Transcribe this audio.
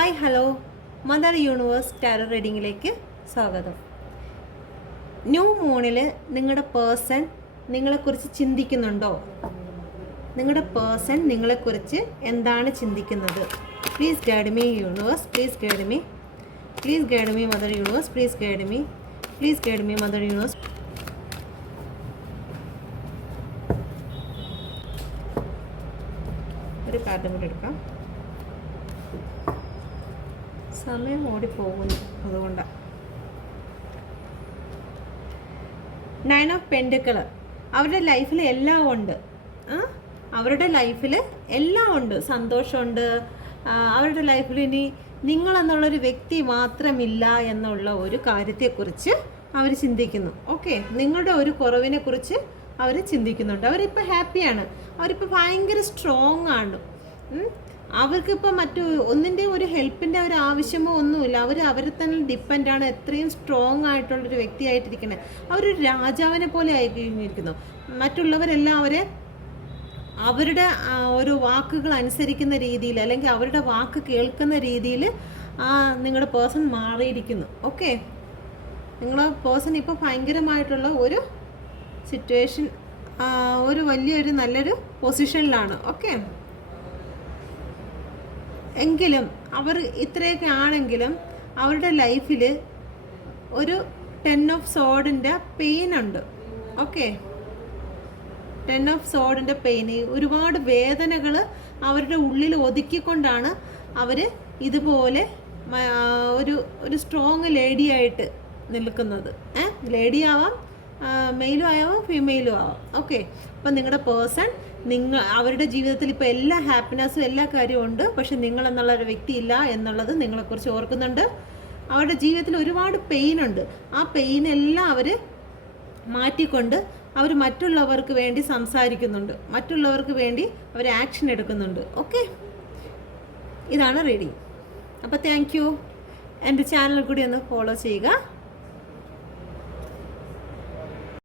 Hi hello mother universe tarot റീഡിങ്ങിലേക്ക് സ്വാഗതം. New മൂണിൽ നിങ്ങളുടെ പേഴ്സൺ നിങ്ങളെക്കുറിച്ച് ചിന്തിക്കുന്നുണ്ടോ? നിങ്ങളുടെ പേഴ്സൺ നിങ്ങളെക്കുറിച്ച് എന്താണ് ചിന്തിക്കുന്നത്? Please guide me universe, please guide me, please guide me mother universe, please guide me, please guide me mother universe. ഒരു കാർഡും കൂടി എടുക്കാം. സമയം ഓടിപ്പോകുന്നു, അതുകൊണ്ടാണ്. 9 ഓഫ് പെൻഡക്കിൾ. അവരുടെ ലൈഫിൽ എല്ലാം ഉണ്ട്. അവരുടെ ലൈഫിൽ എല്ലാം ഉണ്ട്, സന്തോഷമുണ്ട്. അവരുടെ ലൈഫിൽ ഇനി നിങ്ങളെന്നുള്ളൊരു വ്യക്തി മാത്രമില്ല എന്നുള്ള ഒരു കാര്യത്തെക്കുറിച്ച് അവർ ചിന്തിക്കുന്നു. ഓക്കെ, നിങ്ങളുടെ ഒരു കുറവിനെക്കുറിച്ച് അവർ ചിന്തിക്കുന്നുണ്ട്. അവരിപ്പോൾ ഹാപ്പിയാണ്, അവരിപ്പോൾ ഭയങ്കര സ്ട്രോങ് ആണ്. അവർക്കിപ്പോൾ ഒന്നിൻ്റെ ഒരു ഹെൽപ്പിൻ്റെ ഒരു ആവശ്യമോ ഒന്നുമില്ല. അവരെ തന്നെ ഡിപ്പെൻഡാണ്. എത്രയും സ്ട്രോങ് ആയിട്ടുള്ളൊരു വ്യക്തിയായിട്ടിരിക്കുന്നത്. അവരൊരു രാജാവിനെ പോലെ ആയി കഴിഞ്ഞിരിക്കുന്നു. മറ്റുള്ളവരെല്ലാം അവരുടെ ഒരു വാക്കുകൾ അനുസരിക്കുന്ന രീതിയിൽ, അല്ലെങ്കിൽ അവരുടെ വാക്ക് കേൾക്കുന്ന രീതിയിൽ നിങ്ങളുടെ പേഴ്സൺ മാറിയിരിക്കുന്നു. ഓക്കെ, നിങ്ങളുടെ പേഴ്സൺ ഇപ്പോൾ ഭയങ്കരമായിട്ടുള്ള ഒരു സിറ്റുവേഷൻ, ഒരു വലിയൊരു നല്ലൊരു പൊസിഷനിലാണ്. ഓക്കെ, എങ്കിലും അവർ ഇത്രയൊക്കെ ആണെങ്കിലും അവരുടെ ലൈഫിൽ ഒരു 10 ഓഫ് സോഡിൻ്റെ പെയിൻ ഉണ്ട്. ഓക്കെ, 10 ഓഫ് സോഡിൻ്റെ പെയിൻ, ഒരുപാട് വേദനകൾ അവരുടെ ഉള്ളിൽ ഒതുക്കിക്കൊണ്ടാണ് അവർ ഇതുപോലെ ഒരു സ്ട്രോങ് ലേഡിയായിട്ട് നിൽക്കുന്നത്. ലേഡി ആവാം, മെയിലും ആവാം, ഫീമെയിലും ആവാം. ഓക്കെ, അപ്പം നിങ്ങളുടെ പേഴ്സൺ അവരുടെ ജീവിതത്തിൽ ഇപ്പോൾ എല്ലാ ഹാപ്പിനെസ്സും എല്ലാ കാര്യവും ഉണ്ട്. പക്ഷെ നിങ്ങളെന്നുള്ള ഒരു വ്യക്തിയില്ല എന്നുള്ളത് നിങ്ങളെക്കുറിച്ച് ഓർക്കുന്നുണ്ട്. അവരുടെ ജീവിതത്തിൽ ഒരുപാട് പെയിനുണ്ട്. ആ പെയിനെല്ലാം അവർ മാറ്റിക്കൊണ്ട് അവർ മറ്റുള്ളവർക്ക് വേണ്ടി സംസാരിക്കുന്നുണ്ട്, മറ്റുള്ളവർക്ക് വേണ്ടി അവർ ആക്ഷൻ എടുക്കുന്നുണ്ട്. ഓക്കെ, ഇതാണ് റീഡിങ്. അപ്പോൾ താങ്ക് യു. എൻ്റെ ചാനൽ കൂടി ഒന്ന് ഫോളോ ചെയ്യുക.